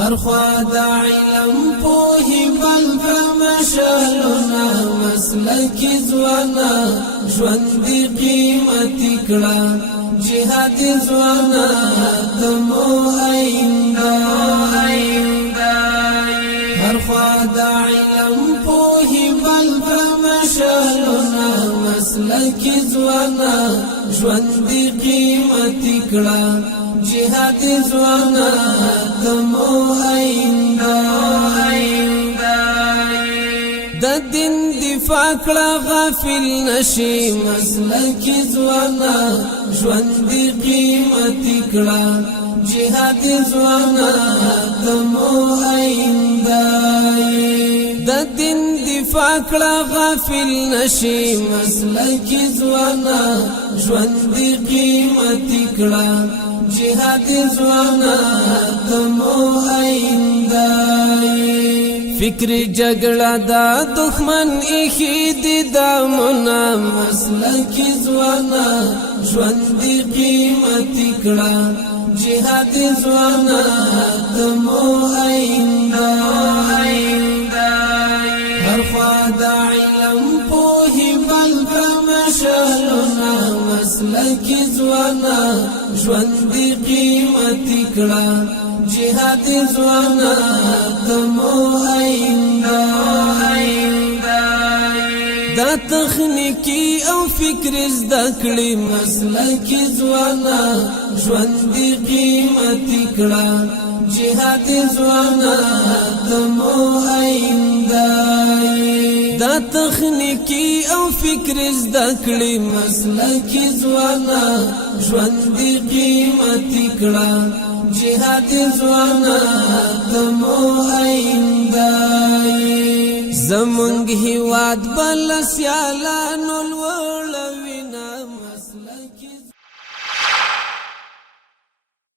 هر خوا د علم پوهی بل برمشلونا مسلک زوانا ژوند قیمتي کړه جهاد زوانا دمو آئنده هر خوا د علم پوهی بل برمشلونا مسلک زوانا ژوند قیمتي کړه جهاد زوانا دمو آئنده د دین دفاع کړه غافل نشي مسلک زوانا ژوند قیمتي کړه جهاد زوانا دمو آئنده د دین دفاع کړه غافل نشي مسلک زوانا ژوند قیمتي کړه جهاد زوانا دمو آئنده فکر جګړه دا دښمن ایخي دي دامونه مسلک زوانا ژوند قیمتي کړه جهاد زوانا دمو آئنده هر خوا د علم پوهی بل برمشلونا مسلک زوانا ژوند قیمتي کړه جهاد زوانا دمو آئنده دا تخنیکی او فکر زده کړي مسلک زوانا ژوند قیمتي کړه جهاد زوانا دمو آئنده دا تخنیکی او فکر زده کړي مسلک زوانا ژوند قیمتي کړه جهاد زوانا دمو آئنده زمونږ هیواد بل سیالانو